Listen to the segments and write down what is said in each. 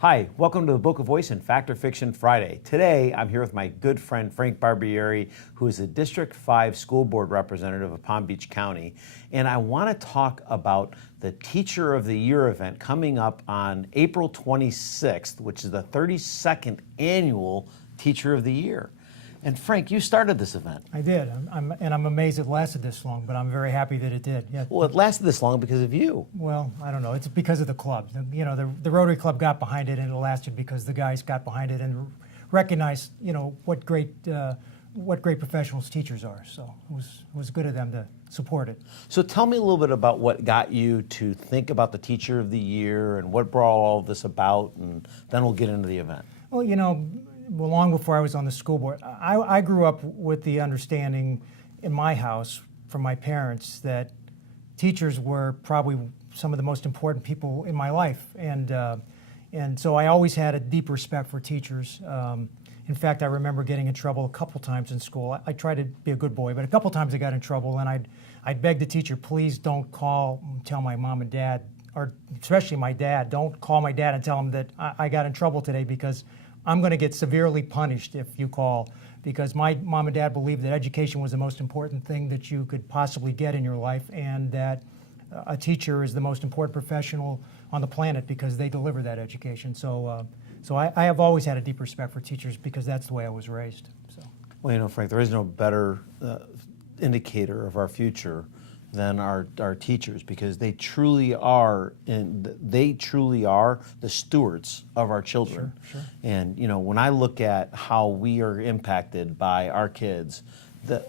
Hi, welcome to the Boca Voice and Fact or Fiction Friday. Today, I'm here with my good friend Frank Barbieri, who is the District 5 School Board Representative of Palm Beach County. And I want to talk about the Teacher of the Year event coming up on April 26th, which is the 32nd annual Teacher of the Year. And Frank, you started this event. I did, and I'm amazed it lasted this long, but I'm very happy that it did. Yeah. Well, it lasted this long because of you. Well, I don't know. It's because of the club. You know, the Rotary Club got behind it, and it lasted because the guys got behind it and recognized, you know, what great professionals teachers are. So it was good of them to support it. So tell me a little bit about what got you to think about the Teacher of the Year and what brought all of this about, and then we'll get into the event. Well, you know, long before I was on the school board, I grew up with the understanding in my house from my parents that teachers were probably some of the most important people in my life, and so I always had a deep respect for teachers. In fact, I remember getting in trouble a couple times in school. I tried to be a good boy, but a couple times I got in trouble, and I'd beg the teacher, please don't call and tell my mom and dad, or especially my dad, don't call my dad and tell him that I got in trouble today because I'm going to get severely punished if you call, because my mom and dad believed that education was the most important thing that you could possibly get in your life, and that a teacher is the most important professional on the planet because they deliver that education. So I have always had a deep respect for teachers because that's the way I was raised. So. Well, you know, Frank, there is no better indicator of our future than our teachers, because they truly are the stewards of our children. Sure. And you know, when I look at how we are impacted by our kids,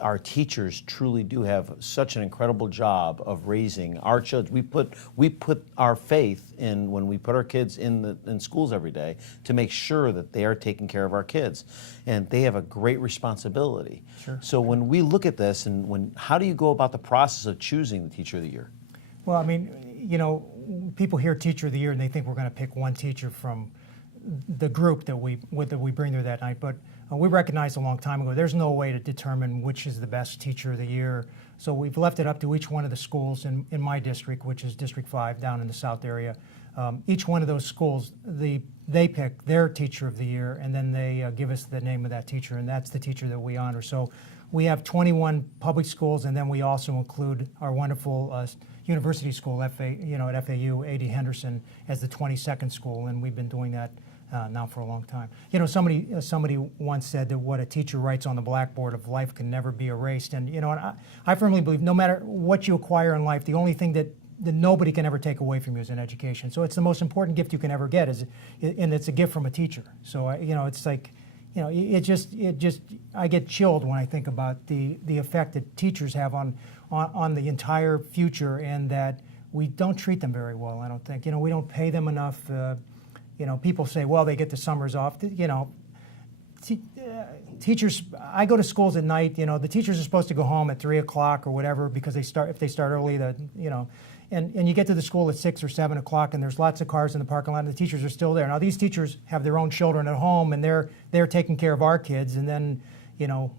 our teachers truly do have such an incredible job of raising our children. We put our faith in when we put our kids in schools every day to make sure that they are taking care of our kids, and they have a great responsibility. Sure. So when we look at this, and how do you go about the process of choosing the Teacher of the Year? Well, I mean, you know, people hear Teacher of the Year and they think we're going to pick one teacher from the group that we bring there that night, but we recognized a long time ago there's no way to determine which is the best Teacher of the Year. So we've left it up to each one of the schools in my district, which is District 5 down in the South area. Each one of those schools, they pick their Teacher of the Year, and then they give us the name of that teacher, and that's the teacher that we honor. So we have 21 public schools, and then we also include our wonderful university school, at FAU, A.D. Henderson, as the 22nd school, and we've been doing that now for a long time. You know, somebody once said that what a teacher writes on the blackboard of life can never be erased. And you know, and I firmly believe no matter what you acquire in life, the only thing that nobody can ever take away from you is an education. So it's the most important gift you can ever get, and it's a gift from a teacher. So you know, it's like, you know, it just I get chilled when I think about the effect that teachers have on the entire future, and that we don't treat them very well. I don't think, you know, we don't pay them enough. You know, people say, well, they get the summers off. You know, teachers, I go to schools at night, you know, the teachers are supposed to go home at 3 o'clock or whatever, because if they start early, you know, and you get to the school at 6 or 7 o'clock, and there's lots of cars in the parking lot, and the teachers are still there. Now, these teachers have their own children at home, and they're taking care of our kids, and then, you know,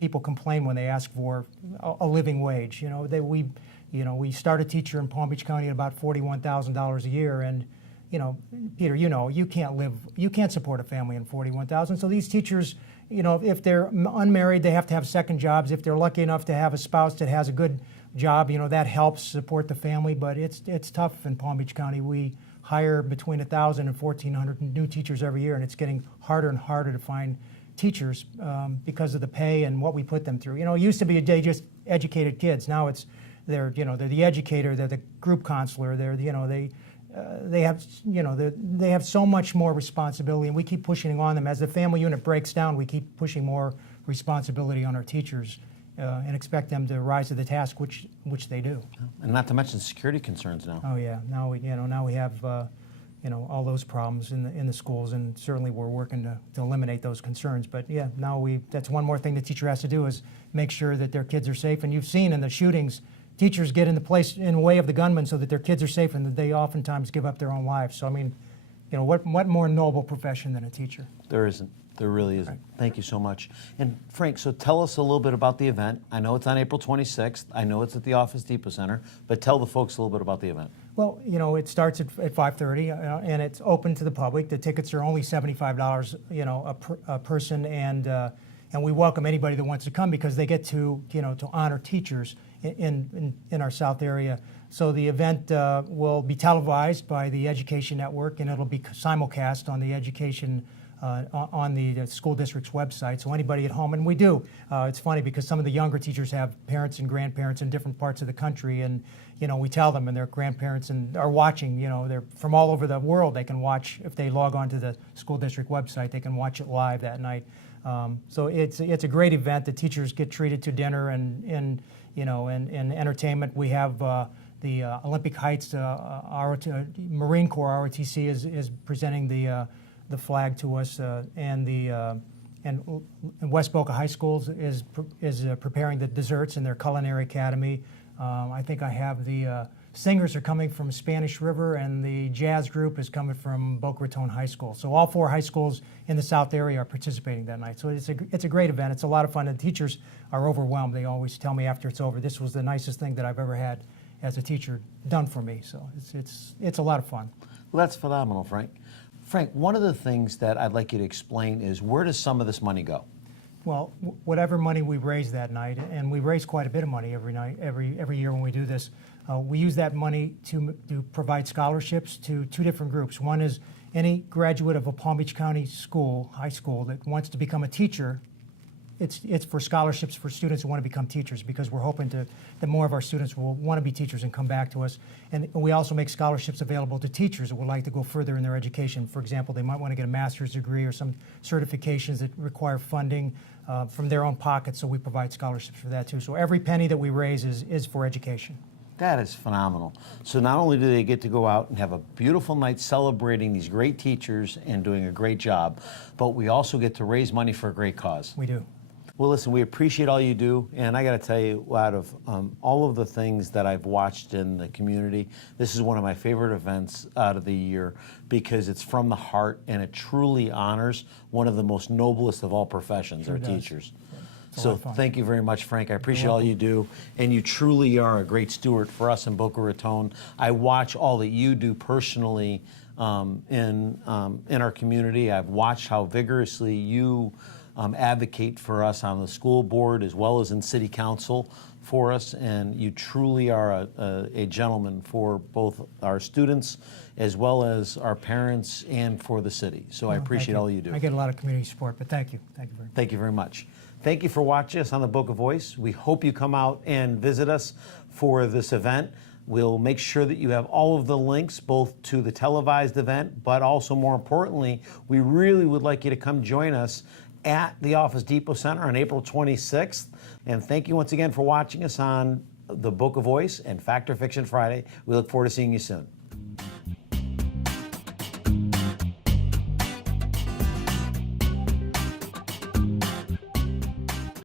people complain when they ask for a living wage. You know, we start a teacher in Palm Beach County at about $41,000 a year, and you know, Peter, you know, you can't support a family in $41,000. So these teachers, you know, if they're unmarried, they have to have second jobs. If they're lucky enough to have a spouse that has a good job, you know, that helps support the family. But it's tough in Palm Beach County. We hire between 1,000 and 1,400 new teachers every year, and it's getting harder and harder to find teachers because of the pay and what we put them through. You know, it used to be they just educated kids. Now they're the educator, they're the group counselor, they have so much more responsibility, and we keep pushing on them. As the family unit breaks down, we keep pushing more responsibility on our teachers and expect them to rise to the task, which they do. And not to mention security concerns now. Oh yeah, now we have all those problems in the schools, and certainly we're working to eliminate those concerns. But yeah, now that's one more thing the teacher has to do, is make sure that their kids are safe. And you've seen in the shootings, teachers get in the way of the gunmen so that their kids are safe, and that they oftentimes give up their own lives. So I mean, what more noble profession than a teacher? There isn't. There really isn't. Thank you so much. And Frank, so tell us a little bit about the event. I know it's on April 26th. I know it's at the Office Depot Center, but tell the folks a little bit about the event. Well, it starts at 5:30, and it's open to the public. The tickets are only $75, a person, and we welcome anybody that wants to come because they get to honor teachers in our South area. So the event will be televised by the Education Network, and it'll be simulcast on the education. On the school district's website, so anybody at home, and we do. It's funny because some of the younger teachers have parents and grandparents in different parts of the country, and we tell them, and their grandparents and are watching. They're from all over the world. They can watch if they log on to the school district website. They can watch it live that night. So it's a great event. The teachers get treated to dinner and entertainment. We have. The Olympic Heights Marine Corps ROTC is presenting the flag to us, and West Boca High Schools is preparing the desserts in their culinary academy. I think I have the singers are coming from Spanish River, and the jazz group is coming from Boca Raton High School. So all 4 high schools in the South area are participating that night. So it's a great event. It's a lot of fun, and the teachers are overwhelmed. They always tell me after it's over, this was the nicest thing that I've ever had as a teacher done for me. So it's a lot of fun. Well, that's phenomenal, Frank. Frank, one of the things that I'd like you to explain is where does some of this money go? Well, whatever money we raise that night, and we raise quite a bit of money every night, every year when we do this, we use that money to provide scholarships to 2 different groups. One is any graduate of a Palm Beach County high school that wants to become a teacher. It's for scholarships for students who want to become teachers, because we're hoping that more of our students will want to be teachers and come back to us. And we also make scholarships available to teachers that would like to go further in their education. For example, they might want to get a master's degree or some certifications that require funding from their own pocket, so we provide scholarships for that too. So every penny that we raise is for education. That is phenomenal. So not only do they get to go out and have a beautiful night celebrating these great teachers and doing a great job, but we also get to raise money for a great cause. We do. Well, listen, we appreciate all you do, and I got to tell you, out of all of the things that I've watched in the community, this is one of my favorite events out of the year because it's from the heart and it truly honors one of the most noblest of all professions, our teachers. So thank you very much, Frank. I appreciate all you do, and you truly are a great steward for us in Boca Raton. I watch all that you do personally in our community. I've watched how vigorously you advocate for us on the school board as well as in city council for us, and you truly are a gentleman for both our students as well as our parents and for the city. So I appreciate all you do. I get a lot of community support, but thank you. Thank you very much. Thank you very much. Thank you for watching us on the Boca Voice. We hope you come out and visit us for this event. We'll make sure that you have all of the links both to the televised event, but also more importantly, we really would like you to come join us at the Office Depot Center on April 26th. And thank you once again for watching us on the Boca Voice and Fact or Fiction Friday. We look forward to seeing you soon.